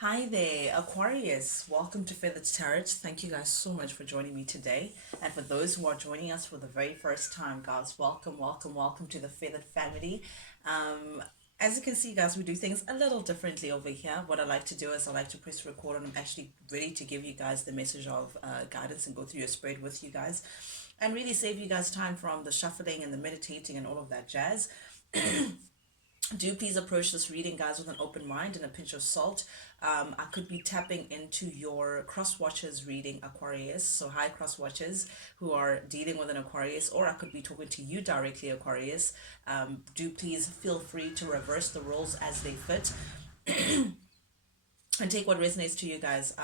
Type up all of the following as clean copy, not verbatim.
Hi there, Aquarius. Welcome to Feathered Tarot. Thank you guys so much for joining me today. And for those who are joining us for the very first time, guys, welcome, welcome, welcome to the Feathered family. Um, as you can see, guys, we do things a little differently over here. What I like to do is I like to press record, and I'm actually ready to give you guys the message of guidance and go through your spread with you guys and really save you guys time from the shuffling and the meditating and all of that jazz. Do please approach this reading, guys, with an open mind and a pinch of salt. I could be tapping into your cross watchers reading, Aquarius. So hi, cross watchers who are dealing with an Aquarius, or I could be talking to you directly, Aquarius. Do please feel free to reverse the roles as they fit and take what resonates to you guys.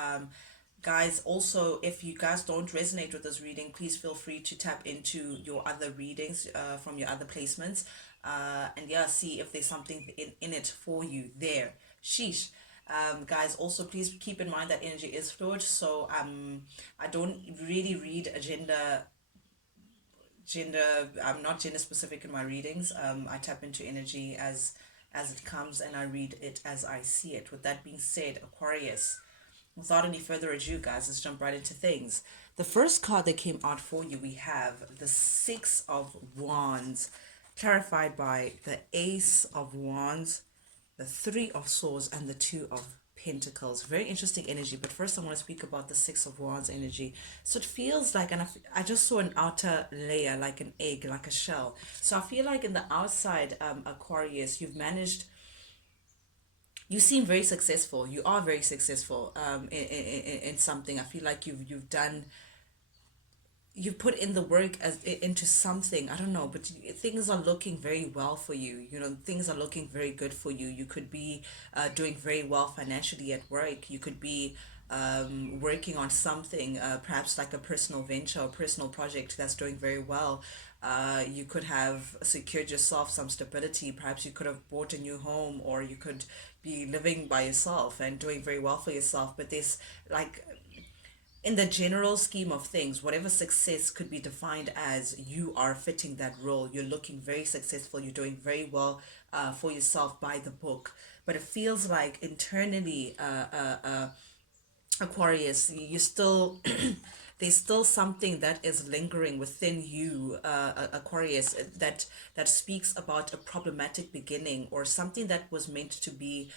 Guys, also, if you guys don't resonate with this reading, please feel free to tap into your other readings from your other placements, and yeah, see if there's something in it for you there. Sheesh. Guys, also please keep in mind that energy is fluid, so I don't really read gender. I'm not gender specific in my readings. I tap into energy as it comes, and I read it as I see it. With that being said, Aquarius, without any further ado, guys, let's jump right into things. The first card that came out for you, we have the Six of Wands, clarified by the Ace of Wands, the Three of Swords, and the Two of Pentacles. Very interesting energy, but first I want to speak about the Six of Wands energy. So it feels like, and I just saw an outer layer, like an egg, like a shell. So I feel like in the outside, Aquarius, you seem very successful. You are very successful in something. I feel like you've put in the work into something. I don't know, but things are looking very well for you. You know, things are looking very good for you. You could be doing very well financially at work. You could be working on something, perhaps like a personal venture or personal project that's doing very well. You could have secured yourself some stability. Perhaps you could have bought a new home, or you could be living by yourself and doing very well for yourself. But there's like, in the general scheme of things, whatever success could be defined as, you are fitting that role. You're looking very successful. You're doing very well for yourself by the book. But it feels like internally, Aquarius, you still there's still something that is lingering within you, Aquarius, that speaks about a problematic beginning, or something that was meant to be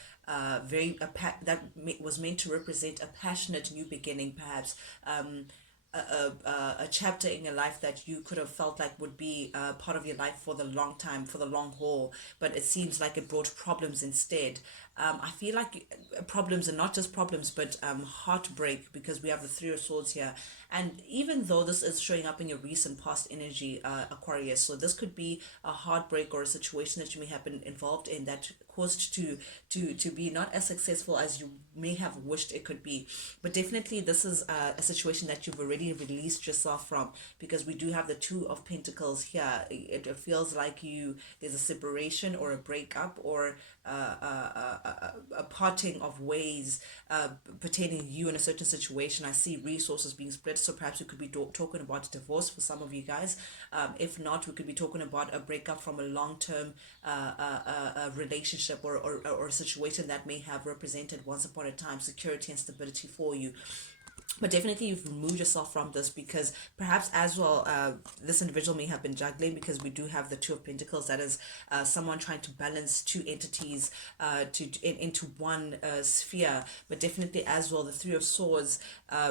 was meant to represent a passionate new beginning, perhaps. A chapter in your life that you could have felt like would be part of your life for the long time, for the long haul, but it seems like it brought problems instead. I feel like problems, and not just problems, but heartbreak, because we have the Three of Swords here. And even though this is showing up in your recent past energy, Aquarius, so this could be a heartbreak or a situation that you may have been involved in that caused to be not as successful as you may have wished it could be. But definitely this is a situation that you've already released yourself from, because we do have the Two of Pentacles here. It feels like there's a separation or a breakup, or a parting of ways pertaining to you in a certain situation. I see resources being split, so perhaps we could be talking about divorce for some of you guys. If not, we could be talking about a breakup from a long-term relationship, or a situation that may have represented once upon a time security and stability for you. But definitely you've removed yourself from this, because perhaps as well, this individual may have been juggling, because we do have the Two of Pentacles. That is someone trying to balance two entities into one sphere. But definitely as well, the Three of Swords,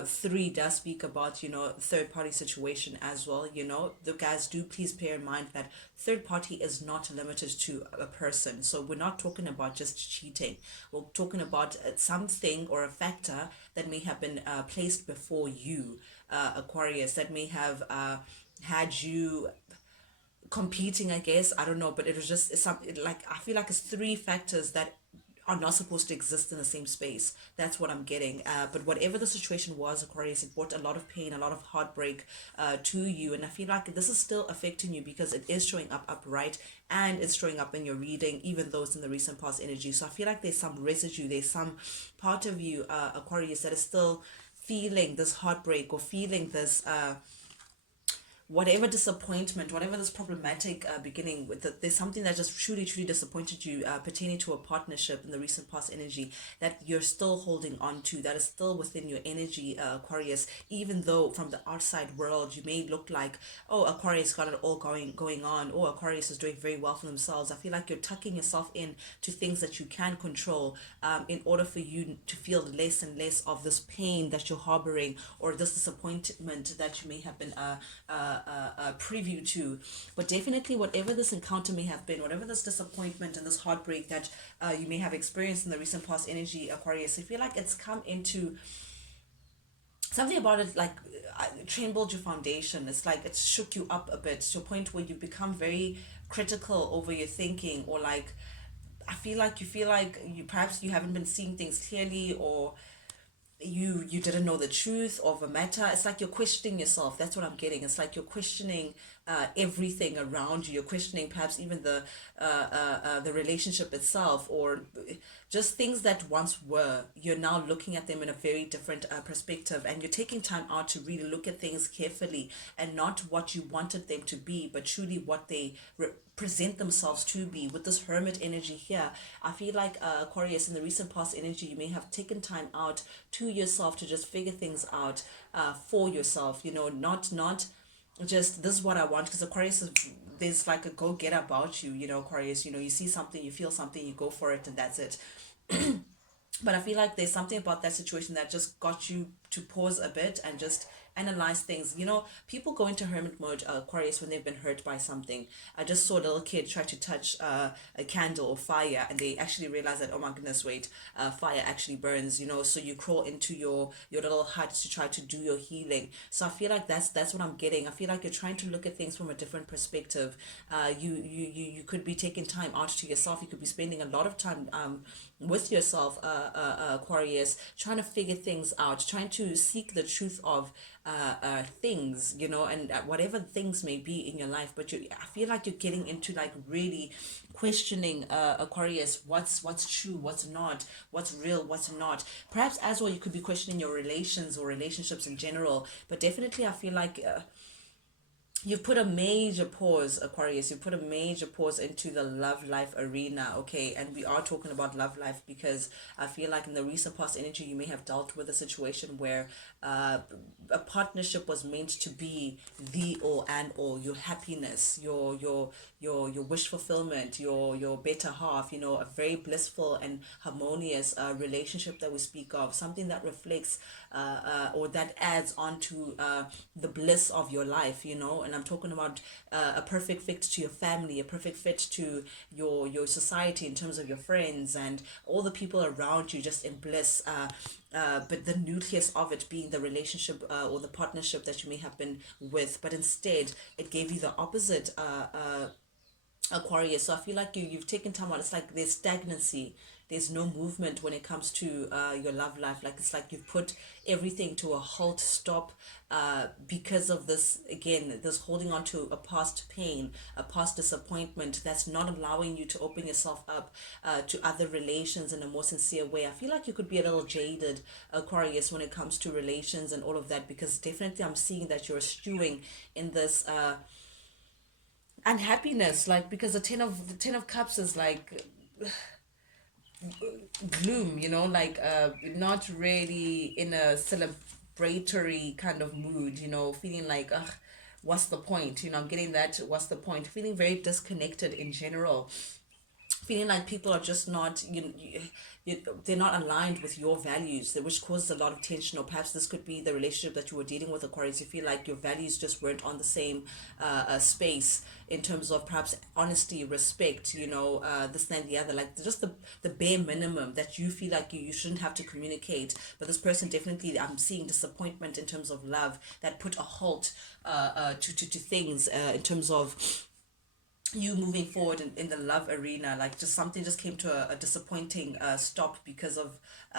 three does speak about, third party situation as well. The guys, do please bear in mind that third party is not limited to a person. So we're not talking about just cheating. We're talking about something or a factor that may have been placed before you, Aquarius, that may have had you competing, I guess. I don't know, but it was just like, I feel like it's three factors that are not supposed to exist in the same space. That's what I'm getting. But whatever the situation was, Aquarius, it brought a lot of pain, a lot of heartbreak to you. And I feel like this is still affecting you, because it is showing up upright, and it's showing up in your reading, even though it's in the recent past energy. So I feel like there's some residue, there's some part of you, Aquarius, that is still feeling this heartbreak, or feeling this whatever disappointment, whatever this problematic beginning with there's something that just truly disappointed you pertaining to a partnership in the recent past energy that you're still holding on to, that is still within your energy, Aquarius, even though from the outside world you may look like, oh, Aquarius got it all going on, or Aquarius is doing very well for themselves. I feel like you're tucking yourself in to things that you can control, in order for you to feel less and less of this pain that you're harboring, or this disappointment that you may have been preview to. But definitely, whatever this encounter may have been, whatever this disappointment and this heartbreak that you may have experienced in the recent past energy, Aquarius, I feel like it's come into something about it, like trembled your foundation. It's like it shook you up a bit to a point where you become very critical over your thinking, or like I feel like you feel like you perhaps you haven't been seeing things clearly, or you didn't know the truth of a matter. It's like you're questioning yourself. That's what I'm getting. It's like you're questioning everything around you. You're questioning perhaps even the relationship itself, or just things that once were. You're now looking at them in a very different perspective, and you're taking time out to really look at things carefully, and not what you wanted them to be, but truly what they present themselves to be. With this hermit energy here, I feel like Aquarius, in the recent past energy, you may have taken time out to yourself to just figure things out for yourself, not just this is what I want, because Aquarius is, there's like a go-getter about you, Aquarius, you see something, you feel something, you go for it, and that's it. But I feel like there's something about that situation that just got you to pause a bit and just analyze things. People go into hermit mode, Aquarius, when they've been hurt by something. I just saw a little kid try to touch a candle or fire, and they actually realize that, oh my goodness, wait, fire actually burns. So you crawl into your little hut to try to do your healing. So I feel like that's what I'm getting. I feel like you're trying to look at things from a different perspective. You could be taking time out to yourself. You could be spending a lot of time with yourself, Aquarius, trying to figure things out, trying to seek the truth of things, and whatever things may be in your life. But I feel like you're getting into like really questioning, Aquarius, what's true, what's not, what's real, what's not. Perhaps as well, you could be questioning your relations or relationships in general. But definitely, I feel like you've put a major pause, Aquarius. You put a major pause into the love life arena, okay? And we are talking about love life because I feel like in the recent past energy, you may have dealt with a situation where a partnership was meant to be the all and all, your happiness, your wish fulfillment, your better half, a very blissful and harmonious relationship that we speak of, something that reflects or that adds on to the bliss of your life, and I'm talking about a perfect fit to your family, a perfect fit to your society in terms of your friends and all the people around you, just in bliss. But the nucleus of it being the relationship or the partnership that you may have been with, but instead it gave you the opposite, Aquarius. So I feel like you've taken time out. It's like there's stagnancy. There's no movement when it comes to your love life. Like it's like you've put everything to a halt, stop, because of this, again, this holding on to a past pain, a past disappointment that's not allowing you to open yourself up to other relations in a more sincere way. I feel like you could be a little jaded, Aquarius, when it comes to relations and all of that, because definitely I'm seeing that you're stewing in this unhappiness, like because the ten of cups is like gloom, like not really in a celebratory kind of mood, feeling like, ugh, what's the point, I'm getting that, what's the point, feeling very disconnected in general, feeling like people are just not, they're not aligned with your values, which causes a lot of tension. Or perhaps this could be the relationship that you were dealing with, Aquarius. You feel like your values just weren't on the same space in terms of perhaps honesty, respect, this and the other, like just the bare minimum that you feel like you shouldn't have to communicate. But this person, definitely I'm seeing disappointment in terms of love that put a halt to things in terms of you moving forward in the love arena. Like just something just came to a disappointing stop because of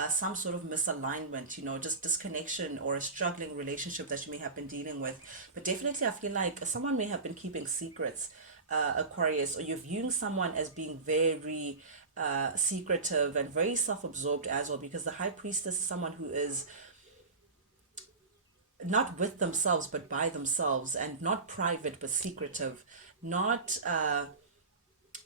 some sort of misalignment, just disconnection or a struggling relationship that you may have been dealing with. But definitely I feel like someone may have been keeping secrets, Aquarius, or you're viewing someone as being very secretive and very self-absorbed as well, because the high priestess is someone who is not with themselves but by themselves, and not private but secretive, not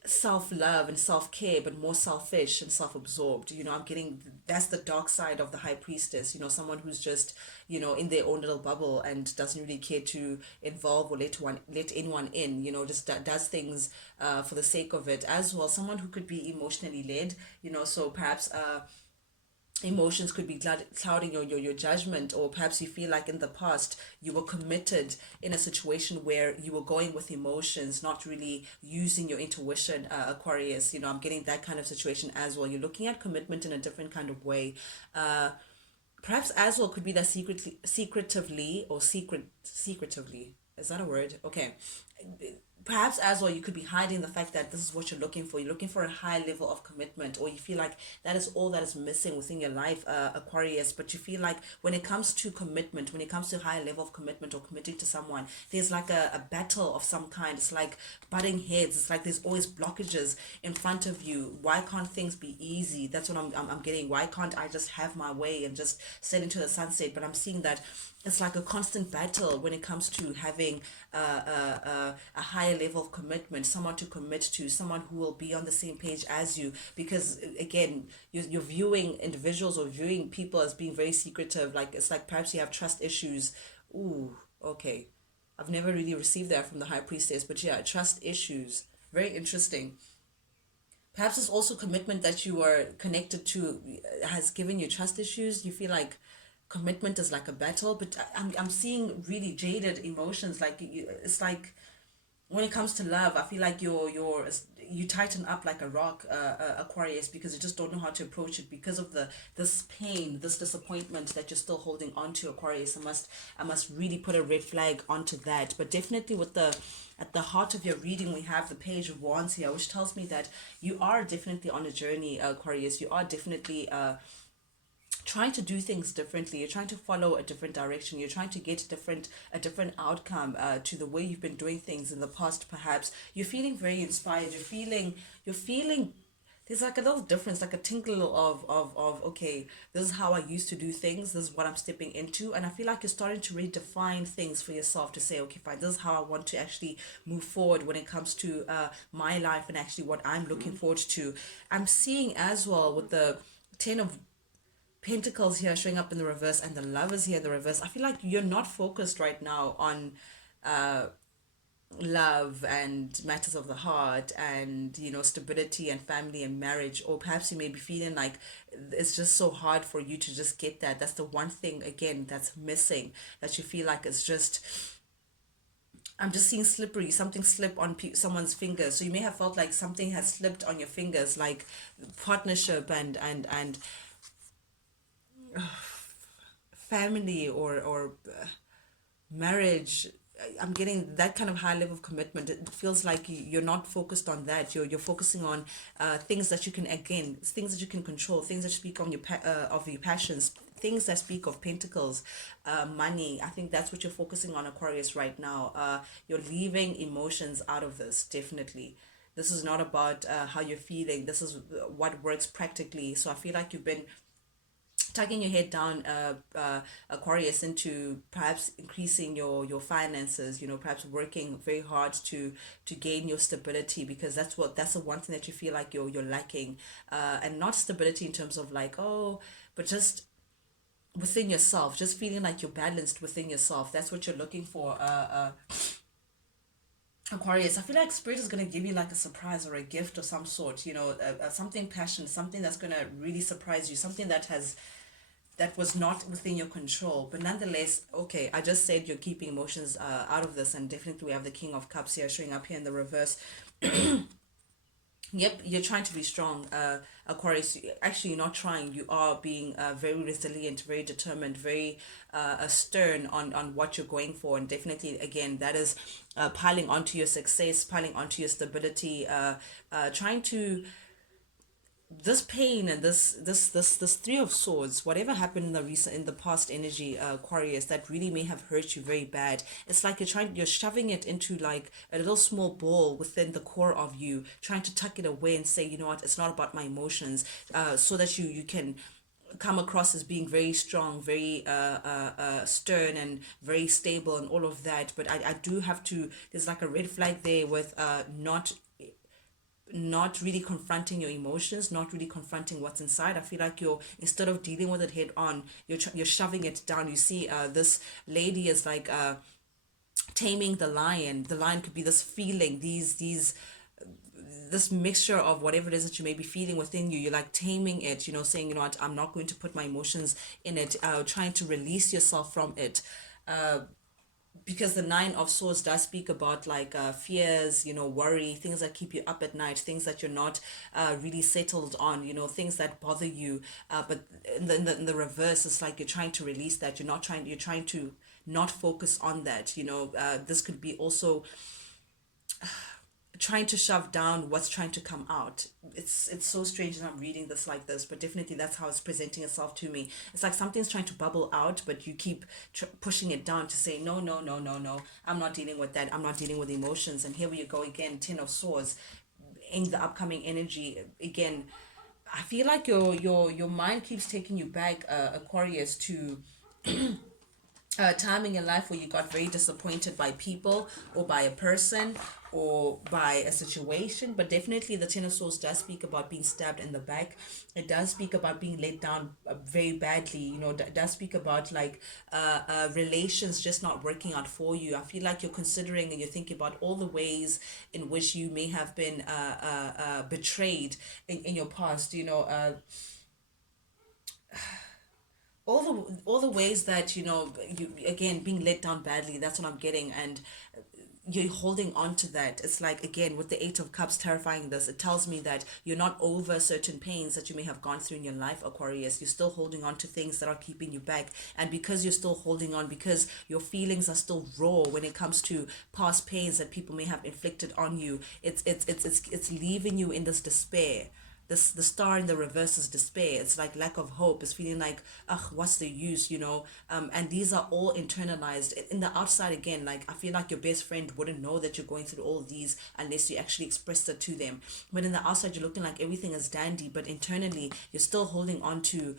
self-love and self-care but more selfish and self-absorbed. I'm getting that's the dark side of the high priestess. Someone who's just in their own little bubble and doesn't really care to involve or let anyone in. Just does things for the sake of it as well. Someone who could be emotionally led. So perhaps emotions could be clouding your judgment, or perhaps you feel like in the past you were committed in a situation where you were going with emotions, not really using your intuition. Aquarius, I'm getting that kind of situation as well. You're looking at commitment in a different kind of way. Perhaps as well could be that secretively, or secretively, is that a word? Okay. Perhaps as well you could be hiding the fact that this is what you're looking for. You're looking for a high level of commitment, or you feel like that is all that is missing within your life, Aquarius. But you feel like when it comes to commitment, when it comes to high level of commitment or committing to someone, there's like a battle of some kind. It's like butting heads. It's like there's always blockages in front of you. Why can't things be easy? That's what I'm getting. Why can't I just have my way and just sail into the sunset? But I'm seeing that it's like a constant battle when it comes to having a higher level of commitment, someone to commit to, someone who will be on the same page as you. Because again, you're viewing individuals or viewing people as being very secretive. Like it's like perhaps you have trust issues. Ooh, okay. I've never really received that from the high priestess, but yeah, trust issues. Very interesting. Perhaps it's also commitment that you are connected to has given you trust issues. You feel like commitment is like a battle, but I'm seeing really jaded emotions. Like it's like when it comes to love, I feel like you tighten up like a rock, Aquarius, because you just don't know how to approach it because of this pain, this disappointment that you're still holding on to, Aquarius. I must really put a red flag onto that. But definitely with the at the heart of your reading, we have the Page of Wands here, which tells me that you are definitely on a journey, Aquarius. You are definitely trying to do things differently. You're trying to follow a different direction. You're trying to get a different outcome to the way you've been doing things in the past. Perhaps you're feeling very inspired. You're feeling there's like a little difference, like a tinkle of okay, this is how I used to do things, this is what I'm stepping into. And I feel like you're starting to redefine things for yourself, to say, okay, fine, this is how I want to actually move forward when it comes to my life and actually what I'm looking forward to. I'm seeing as well with the Ten of Pentacles here showing up in the reverse, and the Lovers here in the reverse. I feel like you're not focused right now on love and matters of the heart and stability and family and marriage. Or perhaps you may be feeling like it's just so hard for you to just get that. That's the one thing again that's missing, that you feel like it's just, I'm just seeing slippery, something slip on someone's fingers. So you may have felt like something has slipped on your fingers, like partnership and family, or marriage. I'm getting that kind of high level of commitment. It feels like you're not focused on that. You're focusing on things that you can, again, things that you can control, things that speak on of your passions, things that speak of pentacles, money. I think that's what you're focusing on, Aquarius, right now. You're leaving emotions out of this, definitely. This is not about how you're feeling. This is what works practically. So I feel like you've been tucking your head down, Aquarius, into perhaps increasing your finances. Perhaps working very hard to gain your stability, because that's the one thing that you feel like you're lacking. And not stability in terms of like, oh, but just within yourself, just feeling like you're balanced within yourself. That's what you're looking for, Aquarius. I feel like Spirit is going to give you like a surprise or a gift of some sort, something passionate, something that's going to really surprise you, something that was not within your control. But nonetheless, okay, I just said you're keeping emotions out of this, and definitely we have the King of Cups here showing up here in the reverse. Yep, you're trying to be strong, Aquarius. Actually, you're not trying. You are being very resilient, very determined, very stern on what you're going for. And definitely, again, that is piling onto your success, piling onto your stability, trying to, this pain and this Three of Swords, whatever happened in the past energy, Aquarius, that really may have hurt you very bad. It's like you're shoving it into like a little small ball within the core of you, trying to tuck it away and say, you know what, it's not about my emotions, so that you can come across as being very strong, very stern and very stable and all of that. But I do have to, there's like a red flag there with not really confronting your emotions, not really confronting what's inside. I feel like you're, instead of dealing with it head on, you're shoving it down. You see, this lady is like taming the lion. The lion could be this feeling, these this mixture of whatever it is that you may be feeling within you. You're like taming it, saying, you know what, I'm not going to put my emotions in it, trying to release yourself from it. Because the nine of swords does speak about like fears, worry, things that keep you up at night, things that you're not really settled on, things that bother you. But in the reverse, it's like you're trying to release that. You're trying to not focus on that. This could be also trying to shove down what's trying to come out. It's so strange that I'm reading this like this, but definitely that's how it's presenting itself to me. It's like something's trying to bubble out, but you keep pushing it down to say no, no, no, no, no. I'm not dealing with that. I'm not dealing with emotions. And here we go again, Ten of Swords in the upcoming energy again. I feel like your mind keeps taking you back, Aquarius, to time in your life where you got very disappointed by people or by a person or by a situation. But definitely the Ten of Swords does speak about being stabbed in the back. It does speak about being let down very badly. Does speak about like relations just not working out for you. I feel like you're considering and you're thinking about all the ways in which you may have been betrayed in your past. All the ways that you again being let down badly. That's what I'm getting. And you're holding on to that. It's like, again, with the Eight of Cups terrifying this, it tells me that you're not over certain pains that you may have gone through in your life, Aquarius. You're still holding on to things that are keeping you back. And because you're still holding on, because your feelings are still raw when it comes to past pains that people may have inflicted on you, it's leaving you in this despair. The star in the reverse is despair. It's like lack of hope. It's feeling like, ugh, what's the use, and these are all internalized. In the outside, again, like I feel like your best friend wouldn't know that you're going through all of these unless you actually expressed it to them. But in the outside, you're looking like everything is dandy, but internally you're still holding on to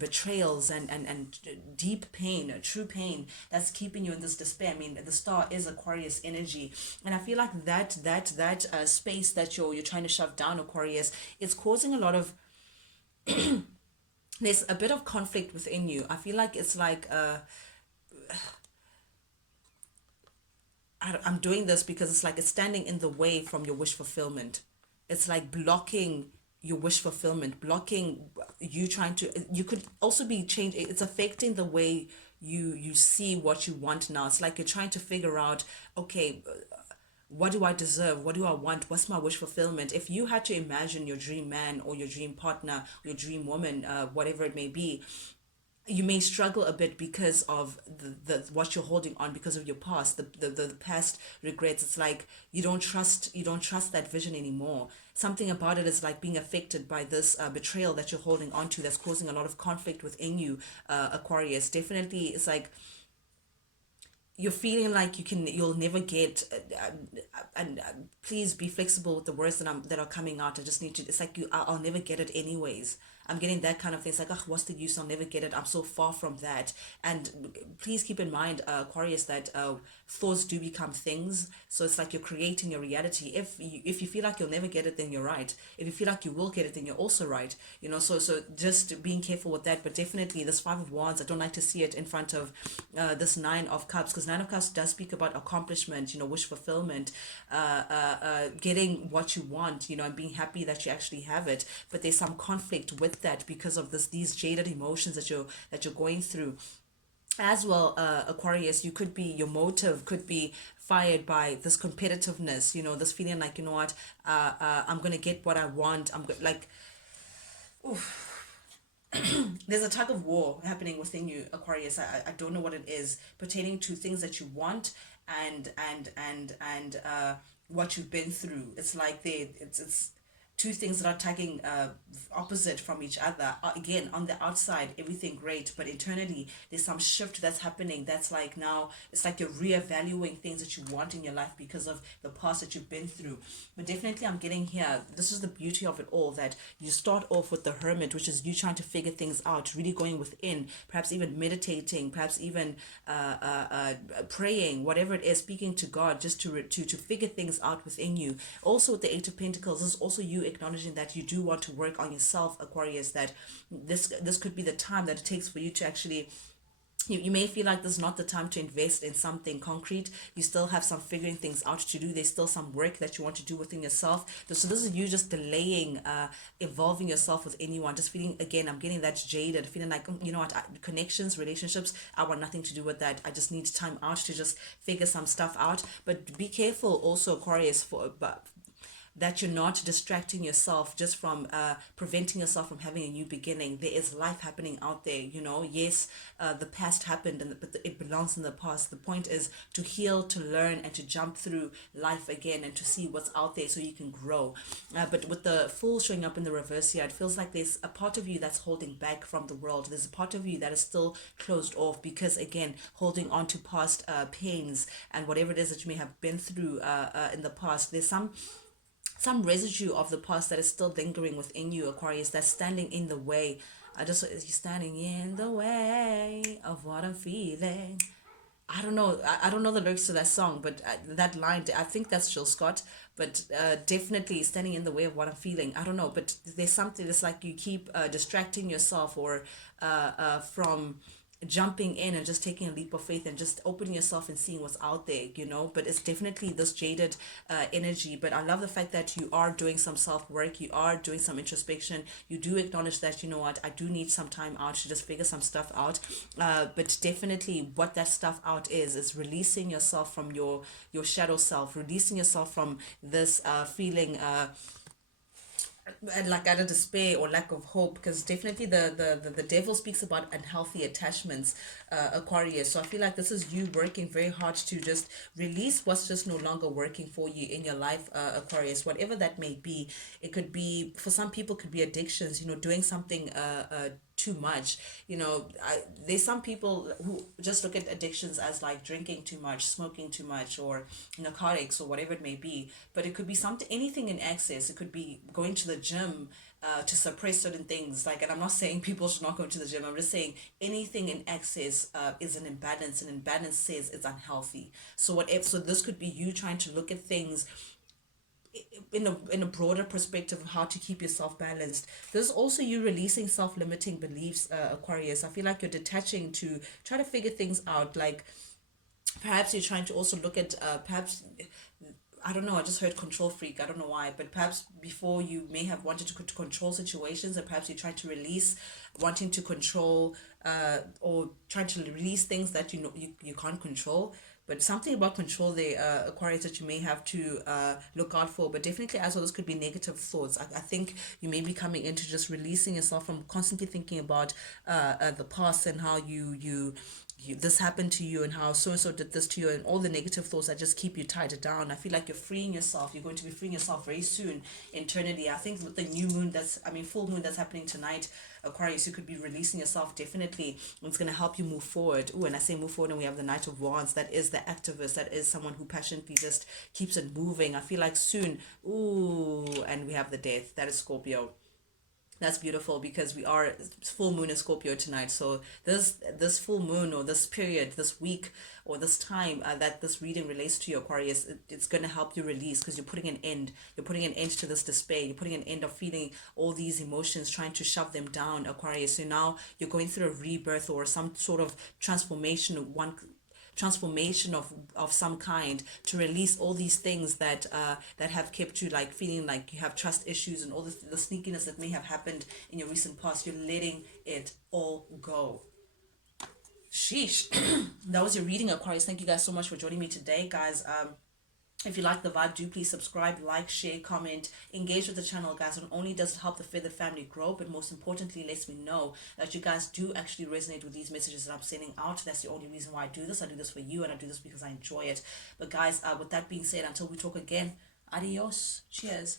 betrayals and deep pain, true pain that's keeping you in this despair. I mean, the star is Aquarius energy, and I feel like that space that you're trying to shove down, Aquarius, it's causing a lot of there's a bit of conflict within you. I feel like it's like I'm doing this because it's like it's standing in the way from your wish fulfillment. It's like blocking your wish fulfillment, blocking you trying to, you could also be changed. It's affecting the way you see what you want now. It's like you're trying to figure out, okay, what do I deserve? What do I want? What's my wish fulfillment? If you had to imagine your dream man or your dream partner, your dream woman, whatever it may be, you may struggle a bit because of the what you're holding on, because of your past, the past regrets. It's like you don't trust that vision anymore. Something about it is like being affected by this betrayal that you're holding on to, that's causing a lot of conflict within you, Aquarius. Definitely, it's like you're feeling like you'll never get and please be flexible with the words that are coming out. I just need to, it's like I'll never get it anyways. I'm getting that kind of thing. It's like, oh, what's the use? I'll never get it. I'm so far from that. And please keep in mind, Aquarius, that thoughts do become things. So it's like you're creating your reality. If you feel like you'll never get it, then you're right. If you feel like you will get it, then you're also right. So just being careful with that. But definitely this Five of Wands, I don't like to see it in front of this Nine of Cups, because Nine of Cups does speak about accomplishment, wish fulfillment, getting what you want, and being happy that you actually have it. But there's some conflict with that because of these jaded emotions that you're going through as well. Aquarius, your motive could be fired by this competitiveness, this feeling like, you know what, I'm gonna get what I want. Like, there's a tug of war happening within you, Aquarius. I don't know what it is, pertaining to things that you want and what you've been through. It's like it's two things that are tagging opposite from each other. Again, on the outside, everything great, but internally, there's some shift that's happening. That's like now, it's like you're reevaluating things that you want in your life because of the past that you've been through. But definitely, I'm getting here. This is the beauty of it all, that you start off with the hermit, which is you trying to figure things out, really going within, perhaps even meditating, perhaps even praying, whatever it is, speaking to God, just to figure things out within you. Also, with the Eight of Pentacles, this is also you acknowledging that you do want to work on yourself, Aquarius. That this could be the time that it takes for you to actually, you may feel like this is not the time to invest in something concrete. You still have some figuring things out to do. There's still some work that you want to do within yourself. So this is you just delaying involving yourself with anyone. Just feeling, again, I'm getting that jaded, feeling like, you know what, connections, relationships, I want nothing to do with that. I just need time out to just figure some stuff out. But be careful also, Aquarius, that you're not distracting yourself just from preventing yourself from having a new beginning. There is life happening out there, you know. Yes, the past happened, but it belongs in the past. The point is to heal, to learn, and to jump through life again and to see what's out there so you can grow. But with the Fool showing up in the reverse here, it feels like there's a part of you that's holding back from the world. There's a part of you that is still closed off because, again, holding on to past pains and whatever it is that you may have been through in the past. There's some residue of the past that is still lingering within you, Aquarius, that's standing in the way. You're standing in the way of what I'm feeling. I don't know. I don't know the lyrics to that song, but that line, I think that's Jill Scott, but definitely standing in the way of what I'm feeling. I don't know, but there's something that's like you keep distracting yourself or from jumping in and just taking a leap of faith and just opening yourself and seeing what's out there, you know. But it's definitely this jaded energy. But I love the fact that you are doing some self-work, you are doing some introspection, you do acknowledge that, you know what, I do need some time out to just figure some stuff out. But definitely what that stuff out is releasing yourself from your shadow self, releasing yourself from this feeling and like out of despair or lack of hope, because definitely the devil speaks about unhealthy attachments, Aquarius. So I feel like this is you working very hard to just release what's just no longer working for you in your life, Aquarius, whatever that may be. It could be, for some people, could be addictions, you know, doing something too much, you know. There's some people who just look at addictions as like drinking too much, smoking too much, or narcotics, or whatever it may be. But it could be something, anything in excess. It could be going to the gym to suppress certain things, like, and I'm not saying people should not go to the gym, I'm just saying anything in excess is an imbalance, and imbalance says it's unhealthy. So whatever, so this could be you trying to look at things in a broader perspective of how to keep yourself balanced. There's also you releasing self-limiting beliefs, Aquarius. I feel like you're detaching to try to figure things out. Like perhaps you're trying to also look at perhaps, I don't know, I just heard control freak, I don't know why, but perhaps before you may have wanted to control situations, and perhaps you're trying to release wanting to control or trying to release things that you know you can't control. But something about control there, Aquarius, that you may have to look out for. But definitely as well, this could be negative thoughts. I think you may be coming into just releasing yourself from constantly thinking about the past and how you this happened to you and how so-and-so did this to you, and all the negative thoughts that just keep you tied down. I feel like you're freeing yourself. You're going to be freeing yourself very soon internally. I think with the new moon full moon that's happening tonight, Aquarius, you could be releasing yourself definitely. It's going to help you move forward. Ooh, and I say move forward, and we have the Knight of Wands. That is the activist. That is someone who passionately just keeps it moving. I feel like soon, ooh, and we have the Death. That is Scorpio. That's beautiful, because we are full moon in Scorpio tonight. So this full moon, or this period, this week, or this time that this reading relates to you, Aquarius, it's going to help you release, because you're putting an end. You're putting an end to this despair. You're putting an end of feeling all these emotions, trying to shove them down, Aquarius. So now you're going through a rebirth or some sort of transformation of some kind, to release all these things that have kept you like feeling like you have trust issues, and all the sneakiness that may have happened in your recent past. You're letting it all go. Sheesh. That was your reading, Aquarius. Thank you guys so much for joining me today, guys. If you like the vibe, do please subscribe, like, share, comment, engage with the channel, guys. Not only does it help the Feather family grow, but most importantly, lets me know that you guys do actually resonate with these messages that I'm sending out. That's the only reason why I do this. I do this for you, and I do this because I enjoy it. But guys, with that being said, until we talk again, adios. Cheers.